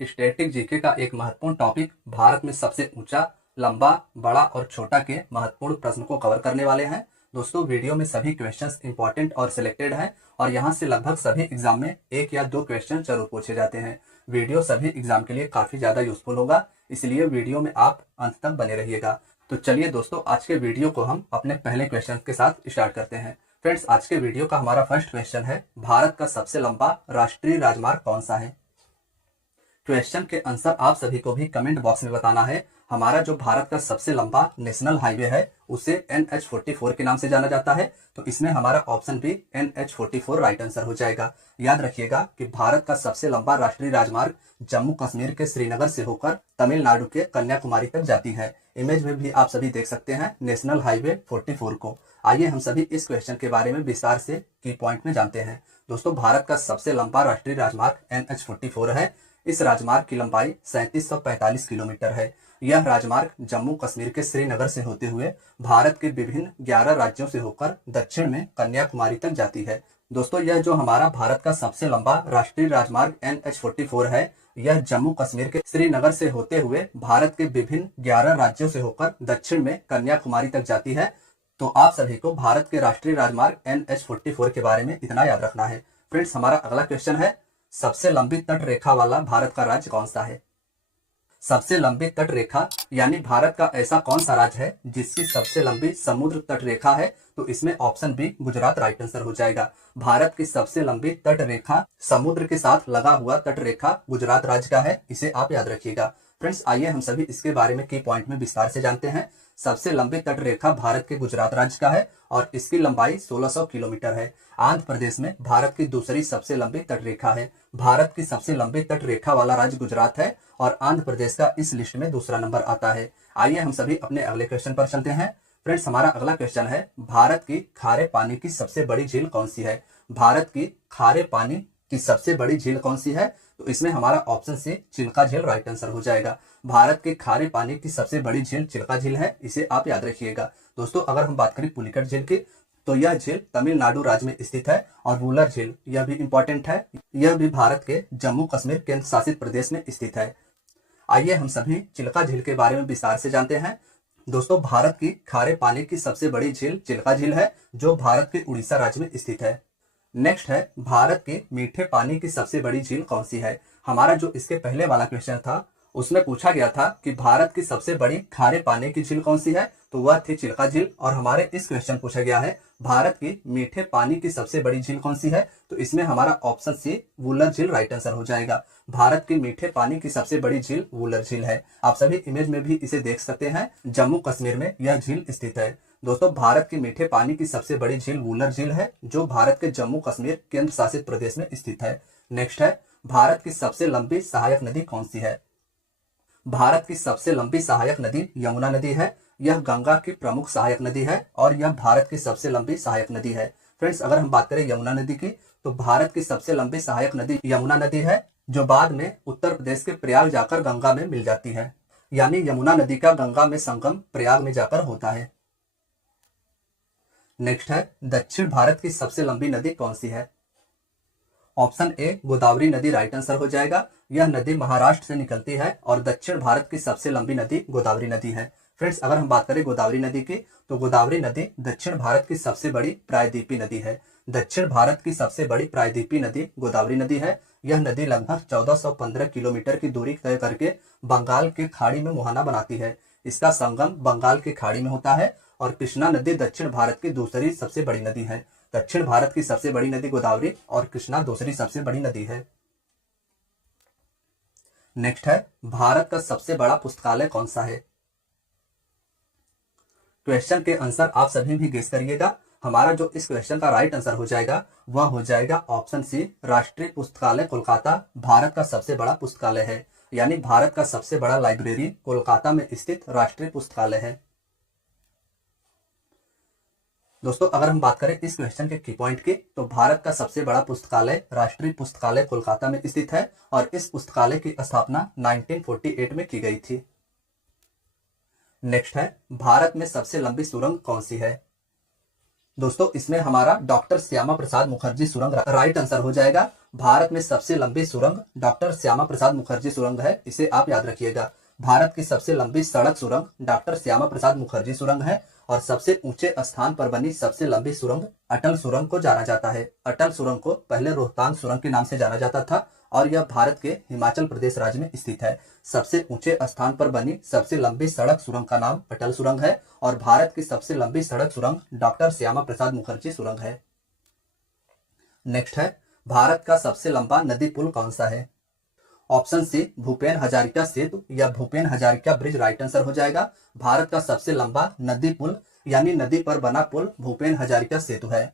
Static GK का एक महत्वपूर्ण टॉपिक भारत में सबसे ऊंचा, लंबा, बड़ा और छोटा के महत्वपूर्ण प्रश्न को कवर करने वाले हैं। दोस्तों वीडियो में सभी क्वेश्चंस इंपॉर्टेंट और सिलेक्टेड हैं और यहाँ से लगभग सभी एग्जाम में एक या दो क्वेश्चन जरूर पूछे जाते हैं। वीडियो सभी एग्जाम के लिए काफी ज्यादा यूजफुल होगा, इसलिए वीडियो में आप अंत तक बने रहिएगा। तो चलिए दोस्तों, आज के वीडियो को हम अपने पहले क्वेश्चन के साथ स्टार्ट करते हैं। फ्रेंड्स, आज के वीडियो का हमारा फर्स्ट क्वेश्चन है, भारत का सबसे लंबा राष्ट्रीय राजमार्ग कौन सा है। क्वेश्चन के आंसर आप सभी को भी कमेंट बॉक्स में बताना है। हमारा जो भारत का सबसे लंबा नेशनल हाईवे है उसे NH44 के नाम से जाना जाता है, तो इसमें हमारा ऑप्शन भी NH44 राइट आंसर हो जाएगा। याद रखिएगा कि भारत का सबसे लंबा राष्ट्रीय राजमार्ग जम्मू कश्मीर के श्रीनगर से होकर तमिलनाडु के कन्याकुमारी तक जाती है। इमेज में भी आप सभी देख सकते हैं नेशनल हाईवे 44 को। आइए हम सभी इस क्वेश्चन के बारे में विस्तार से की पॉइंट में जानते हैं। दोस्तों, भारत का सबसे लंबा राष्ट्रीय राजमार्ग NH44 है। इस राजमार्ग की लंबाई 3745 किलोमीटर है। यह राजमार्ग जम्मू कश्मीर के श्रीनगर से होते हुए भारत के विभिन्न 11 राज्यों से होकर दक्षिण में कन्याकुमारी तक जाती है। दोस्तों, यह जो हमारा भारत का सबसे लंबा राष्ट्रीय राजमार्ग NH44 है, यह जम्मू कश्मीर के श्रीनगर से होते हुए भारत के विभिन्न 11 राज्यों से होकर दक्षिण में कन्याकुमारी तक जाती है। तो आप सभी को भारत के राष्ट्रीय राजमार्ग NH44 के बारे में इतना याद रखना है। फ्रेंड्स, हमारा अगला क्वेश्चन है, सबसे लंबी तट रेखा वाला भारत का राज्य कौन सा है। सबसे लंबी तट रेखा यानी भारत का ऐसा कौन सा राज्य है जिसकी सबसे लंबी समुद्र तट रेखा है, तो इसमें option B Gujarat right answer हो जाएगा। भारत की सबसे लंबी तट रेखा समुद्र के साथ लगा हुआ तट रेखा गुजरात राज्य का है, इसे आप याद रखिएगा। फ्रेंड्स, आइए हम सभी इसके बारे में की पॉइंट में विस्तार से जानते हैं। सबसे लंबी तट रेखा भारत के गुजरात राज्य का है और इसकी लंबाई 1600 किलोमीटर है। आंध्र प्रदेश में भारत की दूसरी सबसे लंबी तट रेखा है। भारत की सबसे लंबी तट रेखा वाला राज्य गुजरात है और आंध्र प्रदेश का इस लिस्ट में दूसरा नंबर आता है। आइए हम सभी अपने अगले क्वेश्चन पर चलते हैं। फ्रेंड्स, हमारा अगला क्वेश्चन है, भारत की खारे पानी की सबसे बड़ी झील कौन सी है। भारत की खारे पानी की सबसे बड़ी झील कौन सी है, तो इसमें हमारा ऑप्शन सी चिल्का झील राइट आंसर हो जाएगा। भारत के खारे पानी की सबसे बड़ी झील चिल्का झील है, इसे आप याद रखिएगा। दोस्तों, अगर हम बात करें पुलिकट झील की, तो यह झील तमिलनाडु राज्य में स्थित है। और वूलर झील, यह भी इंपॉर्टेंट है, यह भी भारत के जम्मू कश्मीर केंद्र शासित प्रदेश में स्थित है। आइए हम सभी चिल्का झील के बारे में विस्तार से जानते हैं। दोस्तों, भारत की खारे पानी की सबसे बड़ी झील चिल्का झील है, जो भारत के उड़ीसा राज्य में स्थित है। नेक्स्ट है, भारत के मीठे पानी की सबसे बड़ी झील कौन सी है। हमारा जो इसके पहले वाला क्वेश्चन था उसमें पूछा गया था कि भारत की सबसे बड़ी खारे पानी की झील कौन सी है, तो वह थी चिल्का झील। और हमारे इस क्वेश्चन पूछा गया है, भारत की मीठे पानी की सबसे बड़ी झील कौन सी है, तो इसमें हमारा ऑप्शन सी वूलर झील राइट आंसर हो जाएगा। भारत की मीठे पानी की सबसे बड़ी झील वूलर झील है। आप सभी इमेज में भी इसे देख सकते हैं, जम्मू कश्मीर में यह झील स्थित है। दोस्तों, भारत की मीठे पानी की सबसे बड़ी झील वूलर झील है, जो भारत के जम्मू कश्मीर केंद्र शासित प्रदेश में स्थित है। नेक्स्ट है, भारत की सबसे लंबी सहायक नदी कौन सी है। भारत की सबसे लंबी सहायक नदी यमुना नदी है। यह गंगा की प्रमुख सहायक नदी है और यह भारत की सबसे लंबी सहायक नदी है। फ्रेंड्स, अगर हम बात करें यमुना नदी की, तो भारत की सबसे लंबी सहायक नदी यमुना नदी है, जो बाद में उत्तर प्रदेश के प्रयाग जाकर गंगा में मिल जाती है। यानी यमुना नदी का गंगा में संगम प्रयाग में जाकर होता है। नेक्स्ट है, दक्षिण भारत की सबसे लंबी नदी कौन सी है। ऑप्शन ए गोदावरी नदी राइट आंसर हो जाएगा। यह नदी महाराष्ट्र से निकलती है और दक्षिण भारत की सबसे लंबी नदी गोदावरी नदी है। फ्रेंड्स, अगर हम बात करें गोदावरी नदी की, तो गोदावरी नदी दक्षिण भारत की सबसे बड़ी प्रायद्वीपीय नदी है। दक्षिण भारत की सबसे बड़ी प्रायद्वीपीय नदी गोदावरी नदी है। यह नदी लगभग 1415 किलोमीटर की दूरी तय करके बंगाल के खाड़ी में मुहाना बनाती है। इसका संगम बंगाल की खाड़ी में होता है और कृष्णा नदी दक्षिण भारत की दूसरी सबसे बड़ी नदी है। दक्षिण भारत की सबसे बड़ी नदी गोदावरी और कृष्णा दूसरी सबसे बड़ी नदी है। नेक्स्ट है, भारत का सबसे बड़ा पुस्तकालय कौन सा है। क्वेश्चन के आंसर आप सभी भी गेस करिएगा। हमारा जो इस क्वेश्चन का राइट आंसर हो जाएगा वह हो जाएगा ऑप्शन सी राष्ट्रीय पुस्तकालय कोलकाता भारत का सबसे बड़ा पुस्तकालय है। यानी भारत का सबसे बड़ा लाइब्रेरी कोलकाता में स्थित राष्ट्रीय पुस्तकालय है। दोस्तों, अगर हम बात करें इस क्वेश्चन के की पॉइंट की, तो भारत का सबसे बड़ा पुस्तकालय राष्ट्रीय पुस्तकालय कोलकाता में स्थित है और इस पुस्तकालय की स्थापना 1948 में की गई थी। नेक्स्ट है, भारत में सबसे लंबी सुरंग कौन सी है। दोस्तों, इसमें हमारा डॉक्टर श्यामा प्रसाद मुखर्जी सुरंग राइट आंसर हो जाएगा। भारत में सबसे लंबी सुरंग डॉक्टर श्यामा प्रसाद मुखर्जी सुरंग है, इसे आप याद रखिएगा। भारत की सबसे लंबी सड़क सुरंग डॉक्टर श्यामा प्रसाद मुखर्जी सुरंग है। और सबसे ऊंचे स्थान पर बनी सबसे लंबी सुरंग अटल सुरंग को जाना जाता है। अटल सुरंग को पहले रोहतांग सुरंग के नाम से जाना जाता था और यह भारत के हिमाचल प्रदेश राज्य में स्थित है। सबसे ऊंचे स्थान पर बनी सबसे लंबी सड़क सुरंग का नाम अटल सुरंग है और भारत की सबसे लंबी सड़क सुरंग डॉक्टर श्यामा प्रसाद मुखर्जी सुरंग है। नेक्स्ट है, भारत का सबसे लंबा नदी पुल कौन सा है? ऑप्शन सी भूपेन हजारिका सेतु या Bhupen Hazarika bridge right answer हो जाएगा। भारत का सबसे लंबा नदी पुल यानी नदी पर बना पुल भूपेन हजारिका सेतु है।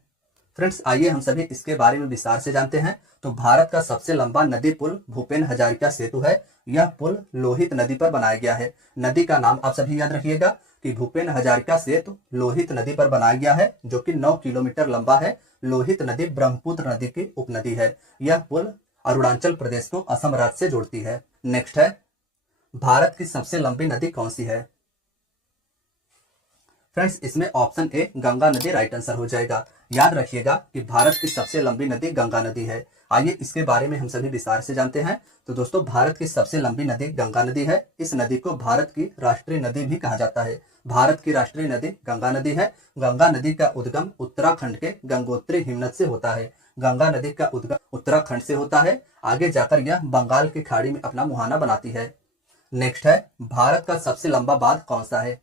फ्रेंड्स, आइए हम सभी इसके बारे में विस्तार से जानते हैं। तो भारत का सबसे लंबा नदी पुल भूपेन हजारिका सेतु है। यह पुल लोहित नदी पर बनाया गया है। नदी का नाम आप सभी याद रखिएगा कि भूपेन हजारिका सेतु लोहित नदी पर बनाया गया है, जो कि 9 किलोमीटर लंबा है। लोहित नदी ब्रह्मपुत्र नदी की उपनदी है। यह पुल अरुणाचल प्रदेश को असम राज्य से जोड़ती है। नेक्स्ट है, भारत की सबसे लंबी नदी कौन सी है? फ्रेंड्स, इसमें ऑप्शन ए गंगा नदी राइट आंसर हो जाएगा। याद रखिएगा कि भारत की सबसे लंबी नदी गंगा नदी है। आइए इसके बारे में हम सभी विस्तार से जानते हैं। तो दोस्तों, भारत की सबसे लंबी नदी गंगा नदी है। इस नदी को भारत की राष्ट्रीय नदी भी कहा जाता है। भारत की राष्ट्रीय नदी गंगा नदी है। गंगा नदी का उद्गम उत्तराखंड के गंगोत्री हिमनद से होता है। गंगा नदी का उद्गम उत्तराखंड से होता है। आगे जाकर यह बंगाल की खाड़ी में अपना मुहाना बनाती है। नेक्स्ट है, भारत का सबसे लंबा बांध कौन सा है?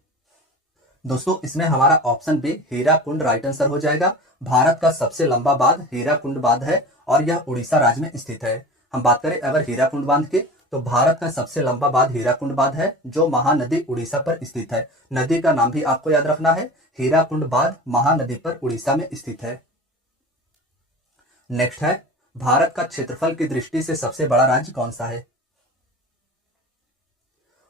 दोस्तों, इसमें हमारा option B Hirakud right answer हो जाएगा। भारत का सबसे लंबा बांध हीराकुंड बांध है और यह उड़ीसा राज्य में स्थित है। हम बात करें अगर हीराकुंड बांध की, तो भारत का सबसे लंबा बांध हीराकुंड बांध है, जो महानदी उड़ीसा पर स्थित है। नदी का नाम भी आपको याद रखना है, हीराकुंड बांध महानदी पर उड़ीसा में स्थित है। नेक्स्ट है, भारत का क्षेत्रफल की दृष्टि से सबसे बड़ा राज्य कौन सा है?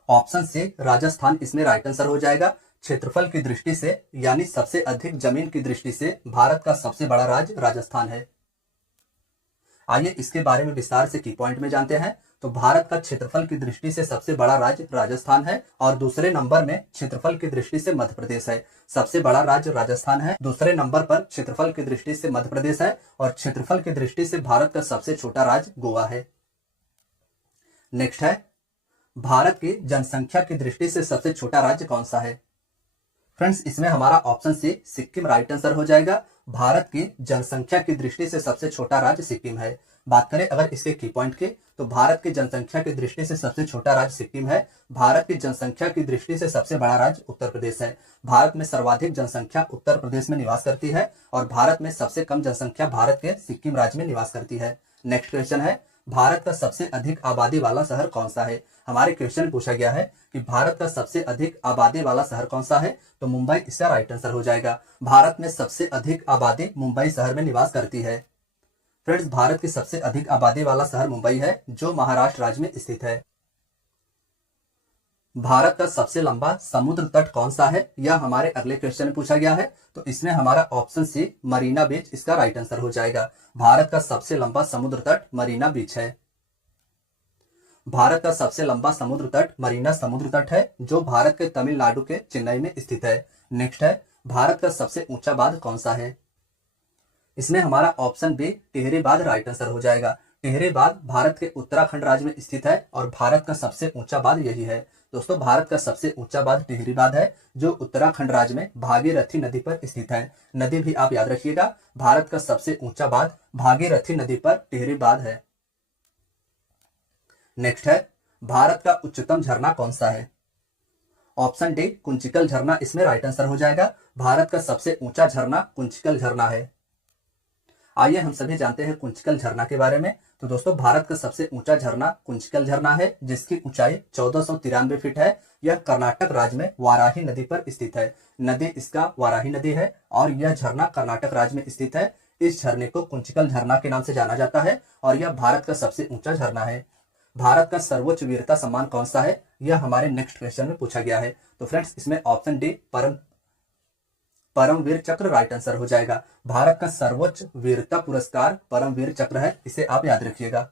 ऑप्शन सी राजस्थान इसमें राइट आंसर हो जाएगा। क्षेत्रफल की दृष्टि से यानी सबसे अधिक जमीन की दृष्टि से भारत का सबसे बड़ा राज्य राजस्थान है। आइए इसके बारे में विस्तार से की पॉइंट में जानते हैं। तो भारत का क्षेत्रफल की दृष्टि से सबसे बड़ा राज्य राजस्थान है और दूसरे नंबर में क्षेत्रफल की दृष्टि से मध्य प्रदेश है। सबसे बड़ा राज्य राजस्थान है, दूसरे नंबर पर क्षेत्रफल की दृष्टि से मध्य प्रदेश है और क्षेत्रफल की दृष्टि से भारत का सबसे छोटा राज्य गोवा है। नेक्स्ट है, भारत की जनसंख्या की दृष्टि से सबसे छोटा राज्य कौन सा है? फ्रेंड्स, इसमें हमारा option C Sikkim right answer हो जाएगा। भारत की जनसंख्या की दृष्टि से सबसे छोटा राज्य सिक्किम है। बात करें अगर इसके की पॉइंट की, तो भारत की जनसंख्या की दृष्टि से सबसे छोटा राज्य सिक्किम है। भारत की जनसंख्या की दृष्टि से सबसे बड़ा राज्य उत्तर प्रदेश है। भारत में सर्वाधिक जनसंख्या उत्तर प्रदेश में निवास करती है और भारत में सबसे कम जनसंख्या भारत के सिक्किम राज्य में निवास करती है। नेक्स्ट क्वेश्चन है, भारत का सबसे अधिक आबादी वाला शहर कौन सा है? हमारे क्वेश्चन में पूछा गया है कि भारत का सबसे अधिक आबादी वाला शहर कौन सा है, तो मुंबई इसका राइट आंसर हो जाएगा। भारत में सबसे अधिक आबादी मुंबई शहर में निवास करती है। फ्रेंड्स, भारत की सबसे अधिक आबादी वाला शहर मुंबई है, जो महाराष्ट्र राज्य में स्थित है। भारत का सबसे लंबा समुद्र तट कौन सा है, यह हमारे अगले क्वेश्चन में पूछा गया है। तो इसमें हमारा ऑप्शन सी मरीना बीच इसका राइट आंसर हो जाएगा। भारत का सबसे लंबा समुद्र तट मरीना बीच है। भारत का सबसे लंबा समुद्र तट मरीना समुद्र तट है, जो भारत के तमिलनाडु के चेन्नई में स्थित है। नेक्स्ट है, भारत का सबसे ऊंचा बांध कौन सा है? इसमें हमारा ऑप्शन बी टिहरी बांध राइट आंसर हो जाएगा। टिहरी बांध भारत के उत्तराखंड राज्य में स्थित है और भारत का सबसे ऊंचा बांध यही है। दोस्तों, भारत का सबसे ऊंचा बांध टिहरी बांध है, जो उत्तराखंड राज्य में भागीरथी नदी पर स्थित है। नदी भी आप याद रखिएगा, भारत का सबसे ऊंचा बांध भागीरथी नदी पर टिहरी बांध है। नेक्स्ट है, भारत का उच्चतम झरना कौन सा है? ऑप्शन डी कुंचिकल झरना इसमें राइट आंसर हो जाएगा। भारत का सबसे ऊंचा झरना कुंचिकल झरना है। आइए हम सभी जानते हैं कुंचिकल झरना के बारे में। तो दोस्तों, भारत का सबसे ऊंचा झरना कुंचिकल झरना है, जिसकी ऊंचाई 1493 फीट है। यह कर्नाटक राज्य में वाराही नदी पर स्थित है। नदी इसका वाराही नदी है और यह झरना कर्नाटक राज्य में स्थित है। इस झरने को कुंचिकल झरना के नाम से जाना जाता है और यह भारत का सबसे ऊंचा झरना है। भारत का सर्वोच्च वीरता सम्मान कौन सा है, यह हमारे नेक्स्ट क्वेश्चन में पूछा गया है। तो फ्रेंड्स, इसमें ऑप्शन डी परमवीर चक्र राइट आंसर हो जाएगा। भारत का सर्वोच्च वीरता पुरस्कार परमवीर चक्र है, इसे आप याद रखिएगा।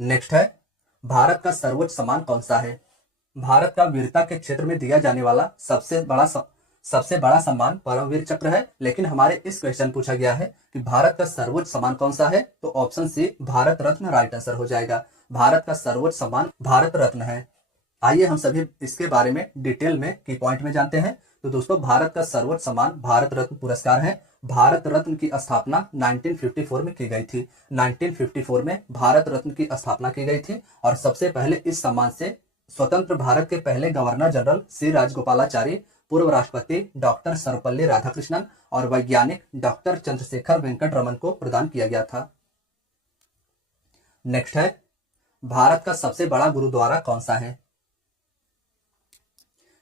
नेक्स्ट है, भारत का सर्वोच्च सम्मान कौन सा है? भारत का वीरता के क्षेत्र में दिया जाने वाला सबसे बड़ा सबसे बड़ा सम्मान परमवीर चक्र है, लेकिन हमारे इस क्वेश्चन पूछा गया है कि भारत का सर्वोच्च सम्मान कौन सा है, तो option C Bharat Ratna right answer हो जाएगा। भारत का सर्वोच्च सम्मान भारत रत्न है। आइए हम सभी इसके बारे में डिटेल में की पॉइंट में जानते हैं। तो दोस्तों, भारत का सर्वोच्च सम्मान भारत रत्न पुरस्कार है। भारत रत्न की स्थापना 1954 में की गई थी। 1954 में भारत रत्न की स्थापना की गई थी और सबसे पहले इस सम्मान से स्वतंत्र भारत के पहले गवर्नर जनरल सी राजगोपालाचारी, पूर्व राष्ट्रपति डॉक्टर सर्वपल्ली राधाकृष्णन और वैज्ञानिक डॉक्टर चंद्रशेखर वेंकट रमन को प्रदान किया गया था। नेक्स्ट है, भारत का सबसे बड़ा गुरुद्वारा कौन सा है?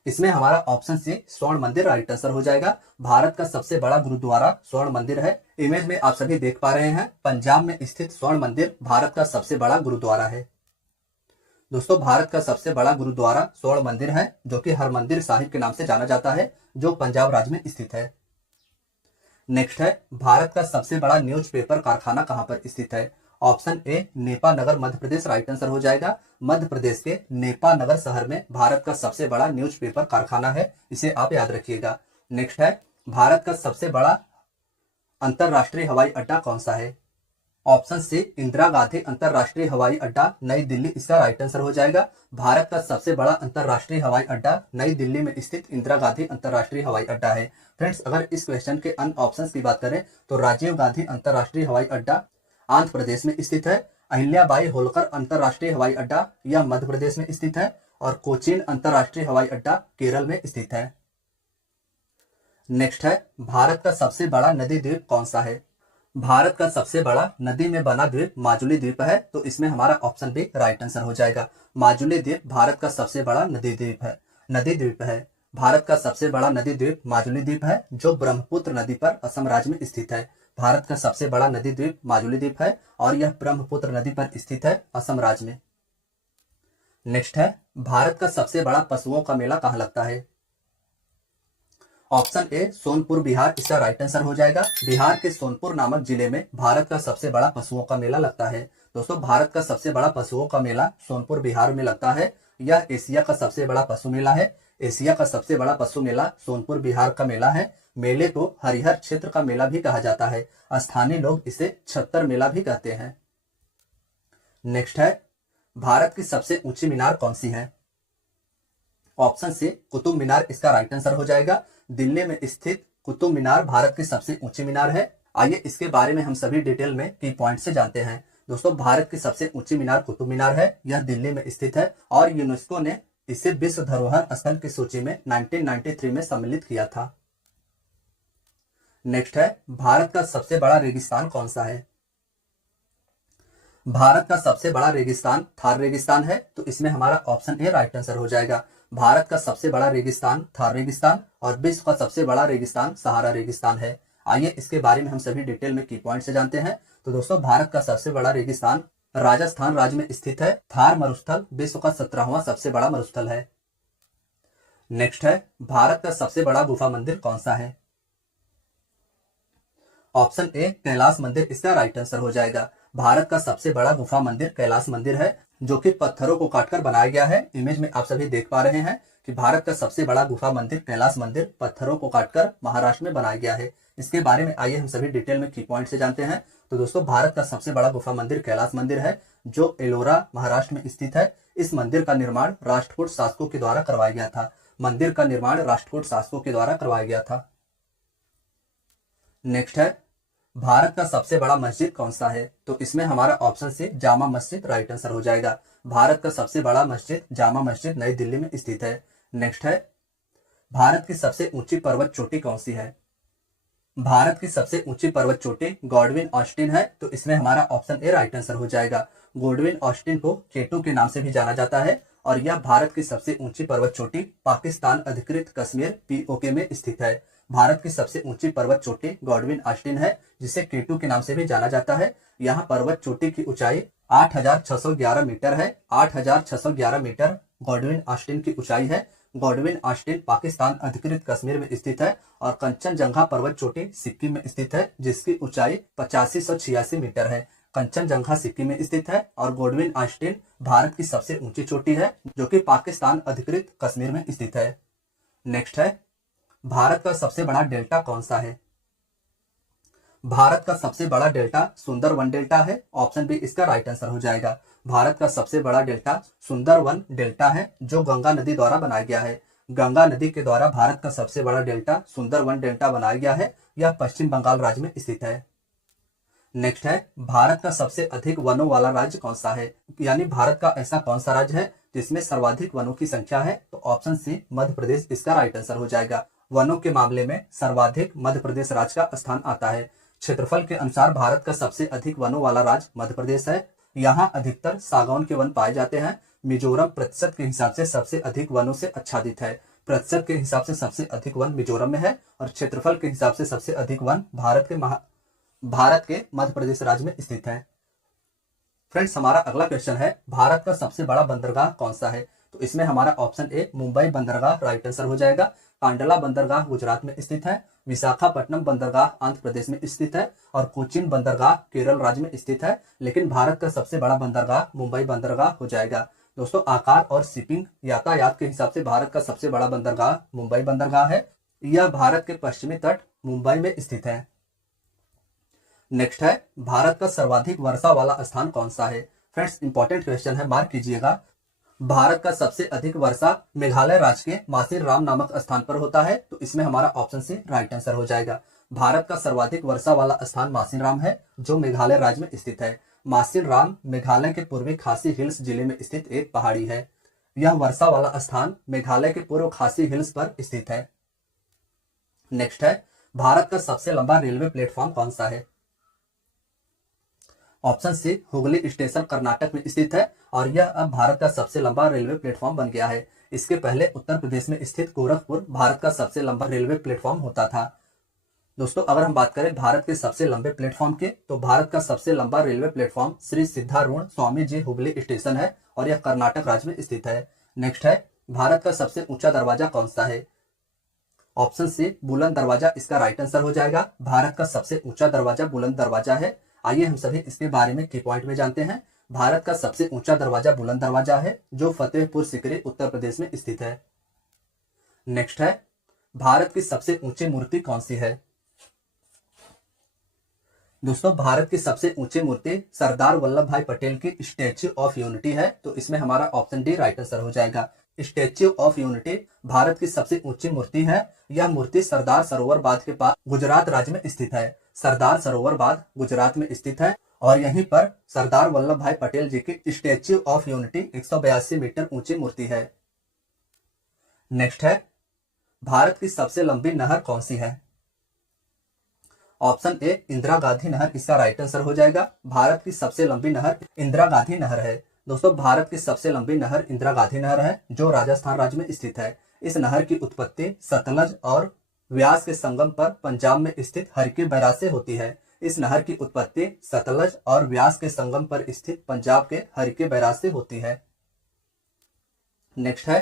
इसमें हमारा ऑप्शन सी स्वर्ण मंदिर राइट आंसर हो जाएगा। भारत का सबसे बड़ा गुरुद्वारा स्वर्ण मंदिर है। इमेज में आप सभी देख पा रहे हैं, पंजाब में स्थित स्वर्ण मंदिर भारत का सबसे बड़ा गुरुद्वारा है। दोस्तों, भारत का सबसे बड़ा गुरुद्वारा स्वर्ण मंदिर है, जो कि हरमंदिर साहिब के नाम से जाना जाता है, जो पंजाब राज्य में स्थित है। नेक्स्ट है, भारत का सबसे बड़ा न्यूज़पेपर कारखाना कहां पर स्थित है? Option A Nipah Nagar Madhya Pradesh right answer हो जाएगा। मध्य प्रदेश के नेपा नगर शहर में भारत का सबसे बड़ा न्यूज़पेपर कारखाना है, इसे आप याद रखिएगा। नेक्स्ट है, भारत का सबसे बड़ा अंतरराष्ट्रीय हवाई अड्डा कौन सा है? ऑप्शन सी इंदिरा गांधी अंतरराष्ट्रीय हवाई अड्डा नई दिल्ली इसका राइट आंसर हो जाएगा। भारत का सबसे बड़ा अंतरराष्ट्रीय हवाई अड्डा नई दिल्ली में स्थित इंदिरा गांधी अंतरराष्ट्रीय हवाई अड्डा है। फ्रेंड्स, अगर इस क्वेश्चन के अन्य ऑप्शंस की बात करें तो राजीव गांधी अंतरराष्ट्रीय हवाई अड्डा आंध्र प्रदेश में स्थित है, अहिल्याबाई होलकर अंतरराष्ट्रीय हवाई अड्डा यह मध्य प्रदेश में स्थित है और कोचीन अंतरराष्ट्रीय हवाई अड्डा केरल में स्थित है। नेक्स्ट है, भारत का सबसे बड़ा नदी द्वीप कौन सा है? भारत का सबसे बड़ा नदी में बना द्वीप माजुली द्वीप है, तो इसमें हमारा ऑप्शन बी राइट आंसर हो जाएगा। माजुली द्वीप भारत का सबसे बड़ा नदी द्वीप है। भारत का सबसे बड़ा नदी द्वीप माजुली द्वीप है, जो ब्रह्मपुत्र नदी पर असम राज्य में स्थित है। भारत का सबसे बड़ा नदी द्वीप माजुली द्वीप है और यह ब्रह्मपुत्र नदी पर स्थित है, असम राज्य में। नेक्स्ट है, भारत का सबसे बड़ा पशुओं का मेला कहाँ लगता है? ऑप्शन ए सोनपुर बिहार इसका राइट आंसर हो जाएगा। बिहार के सोनपुर नामक जिले में भारत का सबसे बड़ा पशुओं का मेला लगता है। दोस्तों, भारत का सबसे बड़ा पशुओं का मेला सोनपुर बिहार में लगता है। यह एशिया का सबसे बड़ा पशु मेला है। एशिया का सबसे बड़ा पशु मेला सोनपुर बिहार का मेला है। मेले को हरिहर क्षेत्र का मेला भी कहा जाता है। स्थानीय लोग इसे छत्तर मेला भी कहते हैं। नेक्स्ट है, भारत की सबसे ऊंची मीनार कौन सी है? ऑप्शन सी कुतुब मीनार इसका राइट आंसर हो जाएगा। दिल्ली में स्थित कुतुब मीनार भारत की सबसे ऊंची मीनार है। आइए इसके बारे में हम सभी डिटेल में की पॉइंट से जानते हैं। दोस्तों, भारत की सबसे ऊंची मीनार कुतुब मीनार है। यह दिल्ली में स्थित है और यूनेस्को ने इसे विश्व धरोहर स्थल की सूची में 1993 में सम्मिलित किया था। नेक्स्ट है, भारत का सबसे बड़ा रेगिस्तान कौन सा है? भारत का सबसे बड़ा रेगिस्तान थार रेगिस्तान है, तो इसमें हमारा ऑप्शन ए राइट आंसर हो जाएगा। भारत का सबसे बड़ा रेगिस्तान थार रेगिस्तान और विश्व का सबसे बड़ा रेगिस्तान सहारा रेगिस्तान है। आइए इसके बारे में हम सभी डिटेल में की पॉइंट से जानते हैं। तो दोस्तों, भारत का सबसे बड़ा रेगिस्तान राजस्थान राज्य में स्थित है। थार मरुस्थल विश्व का 17वां सबसे बड़ा मरुस्थल है। नेक्स्ट है, भारत का सबसे बड़ा गुफा मंदिर कौन सा है? ऑप्शन ए कैलाश मंदिर इसका राइट आंसर हो जाएगा। भारत का सबसे बड़ा गुफा मंदिर कैलाश मंदिर है, जो कि पत्थरों को काटकर बनाया गया है। इमेज में आप सभी देख पा रहे हैं कि भारत का सबसे बड़ा गुफा मंदिर कैलाश मंदिर पत्थरों को काटकर महाराष्ट्र में बनाया गया है। इसके बारे में आइए हम सभी डिटेल में की पॉइंट से जानते हैं। तो दोस्तों, भारत का सबसे बड़ा गुफा मंदिर कैलाश मंदिर है, जो एलोरा महाराष्ट्र में स्थित है। इस मंदिर का निर्माण राष्ट्रकूट शासकों के द्वारा करवाया गया था। मंदिर का निर्माण राष्ट्रकूट शासकों के द्वारा करवाया गया था। नेक्स्ट है, भारत का सबसे बड़ा मस्जिद कौन सा है? तो इसमें हमारा ऑप्शन से जामा मस्जिद राइट आंसर हो जाएगा। भारत का सबसे बड़ा मस्जिद जामा मस्जिद नई दिल्ली में स्थित है। नेक्स्ट है, भारत की सबसे ऊंची पर्वत चोटी कौन सी है? भारत की सबसे ऊंची पर्वत चोटी गॉडविन ऑस्टिन है, तो इसमें हमारा ऑप्शन ए राइट आंसर हो जाएगा। गॉडविन ऑस्टिन को केटू के नाम से भी जाना जाता है और यह भारत की सबसे ऊंची पर्वत चोटी पाकिस्तान अधिकृत कश्मीर पीओके में स्थित है। भारत की सबसे ऊंची पर्वत चोटी गॉडविन ऑस्टिन है, जिसे केटू के नाम से भी जाना जाता है। यहाँ पर्वत चोटी की ऊंचाई 8,611 मीटर है। 8,611 मीटर गॉडविन ऑस्टिन की ऊंचाई है। गॉडविन ऑस्टिन पाकिस्तान अधिकृत कश्मीर में स्थित है और कंचनजंगा पर्वत चोटी सिक्किम में स्थित है, जिसकी ऊंचाई 8586 मीटर है। कंचनजंगा सिक्किम में स्थित है और गॉडविन ऑस्टिन भारत की सबसे ऊंची चोटी है, जो कि पाकिस्तान अधिकृत कश्मीर में स्थित है। नेक्स्ट है, भारत का सबसे बड़ा डेल्टा कौन सा है? भारत का सबसे बड़ा डेल्टा सुंदरवन डेल्टा है। ऑप्शन बी इसका राइट आंसर हो जाएगा। भारत का सबसे बड़ा डेल्टा सुंदरवन डेल्टा है, जो गंगा नदी द्वारा बनाया गया है। गंगा नदी के द्वारा भारत का सबसे बड़ा डेल्टा सुंदरवन डेल्टा बनाया गया है। यह पश्चिम बंगाल राज्य में स्थित है। नेक्स्ट है, भारत का सबसे अधिक वनों वाला राज्य कौन सा है? यानी भारत का ऐसा कौन सा राज्य है जिसमें सर्वाधिक वनों की संख्या है? तो ऑप्शन सी मध्य प्रदेश इसका राइट आंसर हो जाएगा। वनों के मामले में सर्वाधिक मध्य प्रदेश राज्य का स्थान आता है। क्षेत्रफल के अनुसार भारत का सबसे अधिक वनों वाला राज्य मध्य प्रदेश है। यहाँ अधिकतर सागौन के वन पाए जाते हैं। मिजोरम प्रतिशत के हिसाब से सबसे अधिक वनों से आच्छादित है। प्रतिशत के हिसाब से सबसे अधिक वन मिजोरम में है और क्षेत्रफल के हिसाब से सबसे अधिक वन भारत के मध्य प्रदेश राज्य में स्थित है। फ्रेंड्स, हमारा अगला क्वेश्चन है, भारत का सबसे बड़ा बंदरगाह कौन सा है? तो इसमें हमारा ऑप्शन ए मुंबई बंदरगाह राइट आंसर हो जाएगा। कांडला बंदरगाह गुजरात में स्थित है। विशाखापट्टनम बंदरगाह आंध्र प्रदेश में स्थित है और कोचीन बंदरगाह केरल राज्य में स्थित है। लेकिन भारत का सबसे बड़ा बंदरगाह मुंबई बंदरगाह हो जाएगा। दोस्तों, आकार और शिपिंग यातायात के हिसाब से भारत का सबसे बड़ा बंदरगाह मुंबई बंदरगाह है। यह भारत के पश्चिमी तट मुंबई में स्थित है। नेक्स्ट है, भारत का सर्वाधिक वर्षा वाला स्थान कौन सा है? फ्रेंड्स, इंपॉर्टेंट क्वेश्चन है, मार्क कीजिएगा। भारत का सबसे अधिक वर्षा मेघालय राज्य के मासिनराम नामक स्थान पर होता है। तो इसमें हमारा ऑप्शन सी राइट आंसर हो जाएगा। भारत का सर्वाधिक वर्षा वाला स्थान मासिनराम है, जो मेघालय राज्य में स्थित है। मासिनराम मेघालय के पूर्वी खासी हिल्स जिले में स्थित एक पहाड़ी है। यह वर्षा वाला स्थान मेघालय के पूर्व खासी हिल्स पर स्थित है। नेक्स्ट है, भारत का सबसे लंबा रेलवे प्लेटफॉर्म कौन सा है? Option C Hooghly station Karnataka में स्थित है और यह अब भारत का सबसे लंबा रेलवे प्लेटफॉर्म बन गया है। इसके पहले उत्तर प्रदेश में स्थित गोरखपुर भारत का सबसे लंबा रेलवे प्लेटफॉर्म होता था। दोस्तों, अगर हम बात करें भारत के सबसे लंबे प्लेटफॉर्म की, तो भारत का सबसे लंबा railway platform Shri Siddharudha Swami ji Hooghly station है और यह कर्नाटक राज्य में स्थित है। नेक्स्ट है, भारत का सबसे ऊंचा दरवाजा कौन सा है? ऑप्शन सी बुलंद दरवाजा इसका राइट आंसर हो जाएगा। भारत का सबसे ऊंचा दरवाजा बुलंद दरवाजा है। आइए हम सभी इसके बारे में की पॉइंट में जानते हैं। भारत का सबसे ऊंचा दरवाजा बुलंद दरवाजा है, जो फतेहपुर सीकरी उत्तर प्रदेश में स्थित है। नेक्स्ट है, भारत की सबसे ऊंची मूर्ति कौन सी है? दोस्तों, भारत की सबसे ऊंची मूर्ति सरदार वल्लभ भाई पटेल की स्टैच्यू ऑफ यूनिटी है। तो इसमें हमारा ऑप्शन डी राइट आंसर हो जाएगा। स्टैच्यू ऑफ यूनिटी भारत की सबसे ऊंची मूर्ति है। यह मूर्ति सरदार सरोवर बांध के पास गुजरात राज्य में स्थित है। सरदार सरोवर बांध गुजरात में स्थित है और यहीं पर सरदार वल्लभ भाई पटेल जी की स्टैच्यू ऑफ यूनिटी 182 मीटर ऊंची मूर्ति है। नेक्स्ट है, भारत की सबसे लंबी नहर कौन सी है? ऑप्शन ए इंदिरा गांधी नहर इसका राइट आंसर हो जाएगा। भारत की सबसे लंबी नहर इंदिरा गांधी नहर है। दोस्तों, भारत की सबसे लंबी नहर इंदिरा गांधी नहर है, जो राजस्थान राज्य में स्थित है। इस नहर की उत्पत्ति सतलज और व्यास के संगम पर पंजाब में स्थित हरकी बैराज से होती है। इस नहर की उत्पत्ति सतलज और व्यास के संगम पर स्थित पंजाब के हरकी बैराज से होती है। नेक्स्ट है,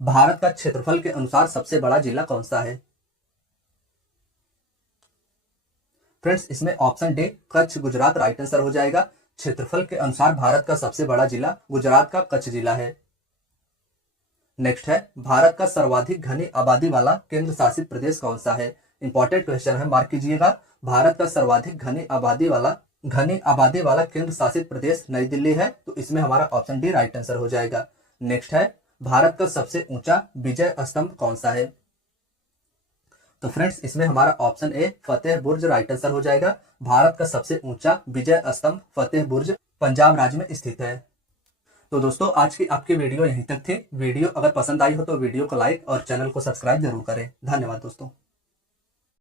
भारत का क्षेत्रफल के अनुसार सबसे बड़ा जिला कौन सा है? फ्रेंड्स, इसमें option D Kutch Gujarat right answer हो जाएगा। क्षेत्रफल के अनुसार भारत का सबसे बड़ा जिला गुजरात का कच्छ जिला है। नेक्स्ट है, भारत का सर्वाधिक घनी आबादी वाला केंद्र शासित प्रदेश कौन सा है? इंपॉर्टेंट क्वेश्चन है, मार्क कीजिएगा। भारत का सर्वाधिक घनी आबादी वाला केंद्र शासित प्रदेश नई दिल्ली है। तो इसमें हमारा ऑप्शन डी राइट आंसर हो जाएगा। नेक्स्ट है, भारत का सबसे ऊंचा विजय स्तंभ कौन सा है? तो फ्रेंड्स, इसमें हमारा option A Fateh Burj right answer हो जाएगा। भारत का सबसे ऊंचा विजय स्तंभ फतेह बुर्ज पंजाब राज्य में स्थित है। तो दोस्तों, आज की आपकी वीडियो यहीं तक थी। वीडियो अगर पसंद आई हो तो वीडियो को लाइक और चैनल को सब्सक्राइब जरूर करें। धन्यवाद दोस्तों।